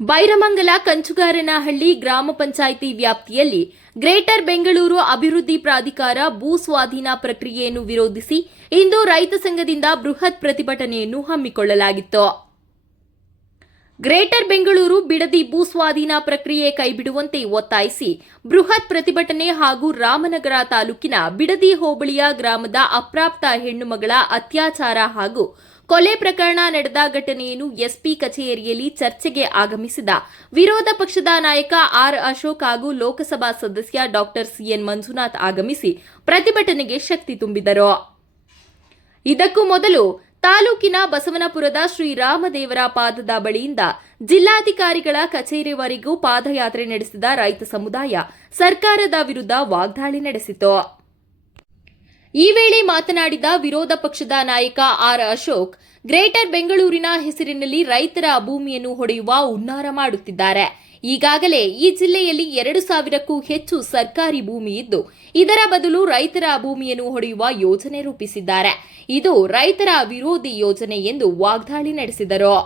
ಬೈರಮಂಗಲ ಕಂಚುಗಾರನಹಳ್ಳಿ ಗ್ರಾಮ ಪಂಚಾಯಿತಿ ವ್ಯಾಪ್ತಿಯಲ್ಲಿ ಗ್ರೇಟರ್ ಬೆಂಗಳೂರು ಅಭಿವೃದ್ಧಿ ಪ್ರಾಧಿಕಾರ ಭೂ ಸ್ವಾಧೀನ ಪ್ರಕ್ರಿಯೆಯನ್ನು ವಿರೋಧಿಸಿ ಇಂದು ರೈತ ಸಂಘದಿಂದ ಬೃಹತ್ ಪ್ರತಿಭಟನೆಯನ್ನು ಹಮ್ಮಿಕೊಳ್ಳಲಾಗಿತ್ತು. ಗ್ರೇಟರ್ ಬೆಂಗಳೂರು ಬಿಡದಿ ಭೂ ಸ್ವಾಧೀನ ಪ್ರಕ್ರಿಯೆ ಕೈಬಿಡುವಂತೆ ಒತ್ತಾಯಿಸಿ ಬೃಹತ್ ಪ್ರತಿಭಟನೆ ಹಾಗೂ ರಾಮನಗರ ತಾಲೂಕಿನ ಬಿಡದಿ ಹೋಬಳಿಯ ಗ್ರಾಮದ ಅಪ್ರಾಪ್ತ ಹೆಣ್ಣು ಮಗಳ ಅತ್ಯಾಚಾರ ಹಾಗೂ ಕೊಲೆ ಪ್ರಕರಣ ನಡೆದ ಘಟನೆಯನ್ನು ಎಸ್ಪಿ ಕಚೇರಿಯಲ್ಲಿ ಚರ್ಚೆಗೆ ಆಗಮಿಸಿದ ವಿರೋಧ ಪಕ್ಷದ ನಾಯಕ ಆರ್ ಅಶೋಕ್ ಹಾಗೂ ಲೋಕಸಭಾ ಸದಸ್ಯ ಡಾ ಸಿಎನ್ ಮಂಜುನಾಥ್ ಆಗಮಿಸಿ ಪ್ರತಿಭಟನೆಗೆ ಶಕ್ತಿ ತುಂಬಿದರು. ಇದಕ್ಕೂ ಮೊದಲು ತಾಲೂಕಿನ ಬಸವನಪುರದ ಶ್ರೀರಾಮದೇವರ ಪಾದದ ಬಳಿಯಿಂದ ಜಿಲ್ಲಾಧಿಕಾರಿಗಳ ಕಚೇರಿವರೆಗೂ ಪಾದಯಾತ್ರೆ ನಡೆಸಿದ ರೈತ ಸಮುದಾಯ ಸರ್ಕಾರದ ವಿರುದ್ಧ ವಾಗ್ದಾಳಿ ನಡೆಸಿತು. ಈ ವೇಳೆ ಮಾತನಾಡಿದ ವಿರೋಧ ಪಕ್ಷದ ನಾಯಕ ಆರ್ ಅಶೋಕ್, ಗ್ರೇಟರ್ ಬೆಂಗಳೂರಿನ ಹೆಸರಿನಲ್ಲಿ ರೈತರ ಭೂಮಿಯನ್ನು ಹೊಡೆಯುವ ಹುನ್ನಾರ ಮಾಡುತ್ತಿದ್ದಾರೆ. ಈಗಾಗಲೇ ಈ ಜಿಲ್ಲೆಯಲ್ಲಿ 2,000ಕ್ಕೂ ಹೆಚ್ಚು ಸರ್ಕಾರಿ ಭೂಮಿ ಇದ್ದು, ಇದರ ಬದಲು ರೈತರ ಭೂಮಿಯನ್ನು ಹೊಡೆಯುವ ಯೋಜನೆ ರೂಪಿಸಿದ್ದಾರೆ. ಇದು ರೈತರ ವಿರೋಧಿ ಯೋಜನೆ ಎಂದು ವಾಗ್ದಾಳಿ ನಡೆಸಿದರು.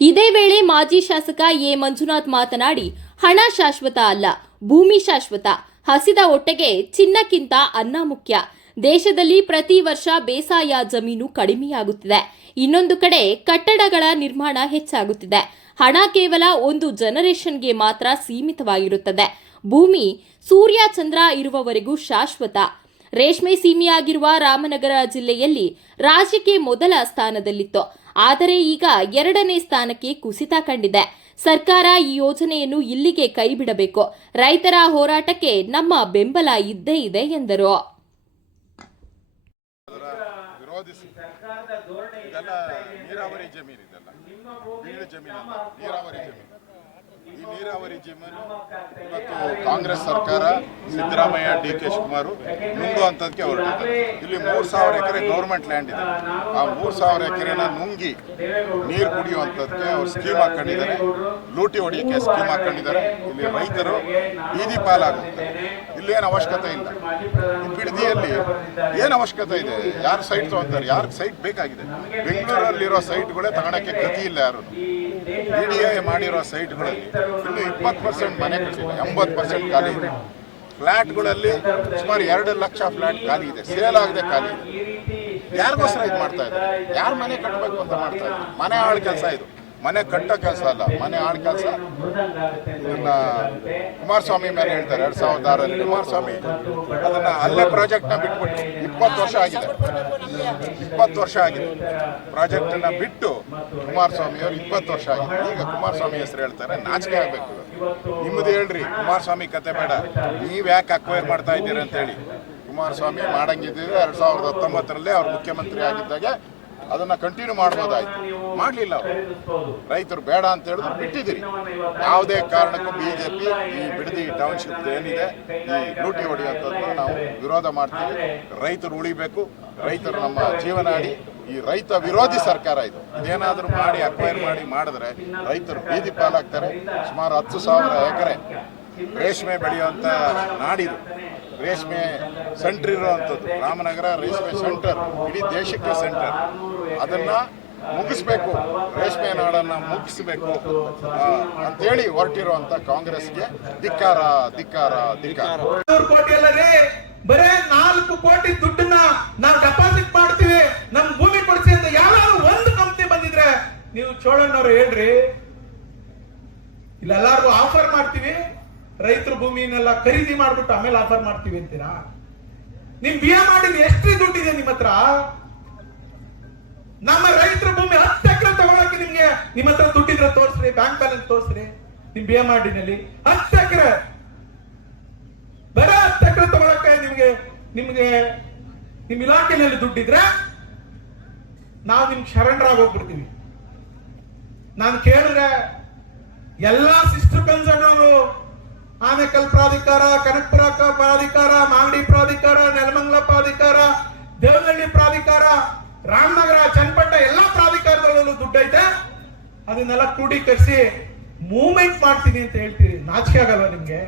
ಇದೇ ವೇಳೆ ಮಾಜಿ ಶಾಸಕ ಎ ಮಂಜುನಾಥ್ ಮಾತನಾಡಿ, ಹಣ ಶಾಶ್ವತ ಅಲ್ಲ, ಭೂಮಿ ಶಾಶ್ವತ. ಹಸಿದ ಹೊಟ್ಟೆಗೆ ಚಿನ್ನಕ್ಕಿಂತ ಅನ್ನ ಮುಖ್ಯ. ದೇಶದಲ್ಲಿ ಪ್ರತಿ ವರ್ಷ ಬೇಸಾಯ ಜಮೀನು ಕಡಿಮೆಯಾಗುತ್ತಿದೆ. ಇನ್ನೊಂದು ಕಡೆ ಕಟ್ಟಡಗಳ ನಿರ್ಮಾಣ ಹೆಚ್ಚಾಗುತ್ತಿದೆ. ಹಣ ಕೇವಲ ಒಂದು ಜನರೇಷನ್ಗೆ ಮಾತ್ರ ಸೀಮಿತವಾಗಿರುತ್ತದೆ. ಭೂಮಿ ಸೂರ್ಯ ಚಂದ್ರ ಇರುವವರೆಗೂ ಶಾಶ್ವತ. ರೇಷ್ಮೆ ಸೀಮೆಯಾಗಿರುವ ರಾಮನಗರ ಜಿಲ್ಲೆಯಲ್ಲಿ ರಾಜ್ಯಕ್ಕೆ ಮೊದಲ ಸ್ಥಾನದಲ್ಲಿತ್ತು. ಆದರೆ ಈಗ 2ನೇ ಸ್ಥಾನಕ್ಕೆ ಕುಸಿತ ಕಂಡಿದೆ. ಸರ್ಕಾರ ಈ ಯೋಜನೆಯನ್ನು ಇಲ್ಲಿಗೆ ಕೈಬಿಡಬೇಕು. ರೈತರ ಹೋರಾಟಕ್ಕೆ ನಮ್ಮ ಬೆಂಬಲ ಇದ್ದೇ ಇದೆ ಎಂದರು. ಈ ನೀರಾವರಿ ಜಮೀನು ಇವತ್ತು ಕಾಂಗ್ರೆಸ್ ಸರ್ಕಾರ ಸಿದ್ದರಾಮಯ್ಯ ಡಿ.ಕೆ. ಶಿವಕುಮಾರ್ ನುಂಗುವಂಥದ್ದಕ್ಕೆ ಹೊರಟಿದ್ದಾರೆ. ಇಲ್ಲಿ 3,000 ಎಕರೆ ಗೌರ್ಮೆಂಟ್ ಲ್ಯಾಂಡ್ ಇದೆ. ಆ 3,000 ಎಕರೆನ ನುಂಗಿ ನೀರು ಕುಡಿಯುವಂಥದ್ದಕ್ಕೆ ಅವ್ರು ಸ್ಕೀಮ್ ಹಾಕೊಂಡಿದ್ದಾರೆ. ಲೂಟಿ ಹೊಡಿಯೋಕ್ಕೆ ಸ್ಕೀಮ್ ಹಾಕೊಂಡಿದ್ದಾರೆ. ಇಲ್ಲಿ ರೈತರು ಬೀದಿ ಪಾಲಾಗುತ್ತೆ. ಇಲ್ಲೇನು ಅವಶ್ಯಕತೆ ಇಲ್ಲ. ಈ ಬಿಡದಿಯಲ್ಲಿ ಏನು ಅವಶ್ಯಕತೆ ಇದೆ? ಯಾರು ಸೈಟ್ ತಗೊಂತಾರೆ? ಯಾರಿಗೆ ಸೈಟ್ ಬೇಕಾಗಿದೆ? ಬೆಂಗಳೂರಲ್ಲಿರೋ ಸೈಟ್ಗಳೇ ತಗೊಳಕ್ಕೆ ಗತಿ ಇಲ್ಲ. ಯಾರು BDA ಮಾಡಿರೋ ಸೈಟ್ಗಳಲ್ಲಿ ಇನ್ನು 20% ಮನೆ ಕಟ್ಟಿಲ್ಲ, 80% ಖಾಲಿ ಇದೆ. ಫ್ಲಾಟ್ಗಳಲ್ಲಿ ಸುಮಾರು 2 ಲಕ್ಷ ಫ್ಲಾಟ್ ಖಾಲಿ ಇದೆ, ಸೇಲ್ ಆಗದೆ ಖಾಲಿ ಇದೆ. ಯಾರಿಗೋಸ್ಕರ ಇದು ಮಾಡ್ತಾ ಇದ್ದಾರೆ? ಯಾರು ಮನೆ ಕಟ್ಟಬೇಕು ಅಂತ ಮಾಡ್ತಾ ಇದ್ದಾರೆ? ಮನೆ ಆಳ್ ಕೆಲಸ ಇದು, ಮನೆ ಕಟ್ಟೋ ಕೆಲಸ ಅಲ್ಲ, ಮನೆ ಆಳ್ ಕೆಲಸ. ಇದನ್ನ ಕುಮಾರಸ್ವಾಮಿ ಮೇಲೆ ಹೇಳ್ತಾರೆ 2006ರಲ್ಲಿ. ಕುಮಾರಸ್ವಾಮಿ ಅದನ್ನ ಅಲ್ಲೇ ಪ್ರಾಜೆಕ್ಟ್ನ ಬಿಟ್ಬಿಟ್ಟು 20 ವರ್ಷ ಆಗಿದೆ. 20 ವರ್ಷ ಆಗಿದೆ ಪ್ರಾಜೆಕ್ಟನ್ನ ಬಿಟ್ಟು ಕುಮಾರಸ್ವಾಮಿ ಅವರು 20 ವರ್ಷ ಆಗಿದೆ. ಈಗ ಕುಮಾರಸ್ವಾಮಿ ಹೆಸರು ಹೇಳ್ತಾರೆ, ನಾಚಿಕೆ ಆಗಬೇಕು. ನಿಮ್ಮದು ಹೇಳ್ರಿ, ಕುಮಾರಸ್ವಾಮಿ ಕತೆ ಬೇಡ. ನೀವು ಯಾಕೆ ಅಕ್ವೈರ್ ಮಾಡ್ತಾ ಇದ್ದೀರಿ ಅಂತ ಹೇಳಿ. ಕುಮಾರಸ್ವಾಮಿ ಮಾಡಂಗಿದ್ದಿದ್ರೆ 2019ರಲ್ಲಿ ಅವ್ರು ಮುಖ್ಯಮಂತ್ರಿ ಆಗಿದ್ದಾಗ ಅದನ್ನ ಕಂಟಿನ್ಯೂ ಮಾಡ್ಬೋದಾಯ್ತು, ಮಾಡಲಿಲ್ಲ. ರೈತರು ಬೇಡ ಅಂತ ಹೇಳಿದ್ರು ಬಿಟ್ಟಿದ್ದೀರಿ. ಯಾವುದೇ ಕಾರಣಕ್ಕೂ ಬಿಜೆಪಿ ಈ ಬಿಡದಿ ಟೌನ್ಶಿಪ್ ಏನಿದೆ ಈ ಲೂಟಿ ಹೊಡೆಯುವಂಥದ್ದು ನಾವು ವಿರೋಧ ಮಾಡ್ತೀವಿ. ರೈತರು ಉಳಿಬೇಕು. ರೈತರು ನಮ್ಮ ಜೀವನಾಡಿ. ಈ ರೈತ ವಿರೋಧಿ ಸರ್ಕಾರ ಇದು. ಇದೇನಾದರೂ ಮಾಡಿ ಅಕ್ವೈರ್ ಮಾಡಿದ್ರೆ ರೈತರು ಬೀದಿ ಪಾಲಾಗ್ತಾರೆ. ಸುಮಾರು 10,000 ಎಕರೆ ರೇಷ್ಮೆ ಬೆಳೆಯುವಂಥ ನಾಡಿದು. ರೇಷ್ಮೆ ಸೆಂಟರ್ ಇರುವಂಥದ್ದು ರಾಮನಗರ ರೇಷ್ಮೆ ಸೆಂಟರ್, ಇಡೀ ದೇಶಕ್ಕೆ ಸೆಂಟರ್. ಅದನ್ನ ಮುಗಿಸ್ಬೇಕು, ರೇಷ್ಮೆ ನಾಡನ್ನ ಮುಗಿಸ್ಬೇಕು ಅಂತೇಳಿ ಹೊರಟಿರುವಂತ ಕಾಂಗ್ರೆಸ್ಗೆ ಧಿಕ್ಕಾರ, ಧಿಕ್ಕಾರ, ಧಿಕ್ಕಾರ. ಬರೇ 4 ಕೋಟಿ ದುಡ್ಡನ್ನ ನಾವು ಡೆಪಾಸಿಟ್ ಮಾಡ್ತೀವಿ, ನಮ್ ಭೂಮಿ ಕೊಡಿಸಿ ಅಂತ ಯಾವ್ದಾದ್ರು ಒಂದು ಕಂಪ್ನಿ ಬಂದಿದ್ರೆ ನೀವು ಚೋಳಣ್ಣವ್ರು ಹೇಳ್ರಿ. ಇಲ್ಲೆಲ್ಲಾರು ಆಫರ್ ಮಾಡ್ತೀವಿ, ರೈತರ ಭೂಮಿನೆಲ್ಲ ಖರೀದಿ ಮಾಡ್ಬಿಟ್ಟು ಆಮೇಲೆ ಆಫರ್ ಮಾಡ್ತೀವಿ ಅಂತೀರಾ? ನಿಮ್ ಬಿಎ ಮಾಡಿದ ಎಷ್ಟು ದುಡ್ಡಿದೆ ನಿಮ್ಮ ಹತ್ರ? ನಮ್ಮ ರೈತರ ಭೂಮಿ 10 ಎಕರೆ ತಗೊಳಕ್ಕೆ ನಿಮ್ಗೆ ನಿಮ್ಮ ಹತ್ರ ದುಡ್ಡಿದ್ರೆ ತೋರಿಸ್ರಿ, ಬ್ಯಾಂಕ್ ಬ್ಯಾಲೆನ್ಸ್ ತೋರಿಸ್ರಿ. ನಿಮ್ ಬಿಎ ಮಾಡಿನಲ್ಲಿ 10 ಎಕರೆ, ಬರೀ 10 ಎಕರೆ ತಗೊಳಕ್ಕೆ ನಿಮ್ಗೆ ನಿಮ್ ಇಲಾಖೆಯಲ್ಲಿ ದುಡ್ಡಿದ್ರೆ ನಾವು ನಿಮ್ಗೆ ಶರಣರಾಗಿ ಹೋಗ್ಬಿಡ್ತೀವಿ. ನಾನು ಕೇಳಿದ್ರೆ ಎಲ್ಲಾ ಸಿಸ್ಟರ್ ಕನ್ಸರ್ನ್ ಅವರು ಆನೇಕಲ್ ಪ್ರಾಧಿಕಾರ, ಕನಕಪುರ ಪ್ರಾಧಿಕಾರ, ಮಾಗಡಿ ಪ್ರಾಧಿಕಾರ, ನೆಲಮಂಗಲ ಪ್ರಾಧಿಕಾರ, ದೇವನಹಳ್ಳಿ ಪ್ರಾಧಿಕಾರ, ರಾಮನಗರ, ಚನ್ನಪಟ್ಟಣ ಎಲ್ಲಾ ಪ್ರಾಧಿಕಾರಗಳಲ್ಲೂ ದುಡ್ಡೈತೆ. ಅದನ್ನೆಲ್ಲ ಕ್ರೋಢೀಕರಿಸಿ ಮೂವ್ಮೆಂಟ್ ಮಾಡ್ತೀನಿ ಅಂತ ಹೇಳ್ತೀರಿ. ನಾಚಿಕೆ ಆಗಲ್ವಾ ನಿಮ್ಗೆ?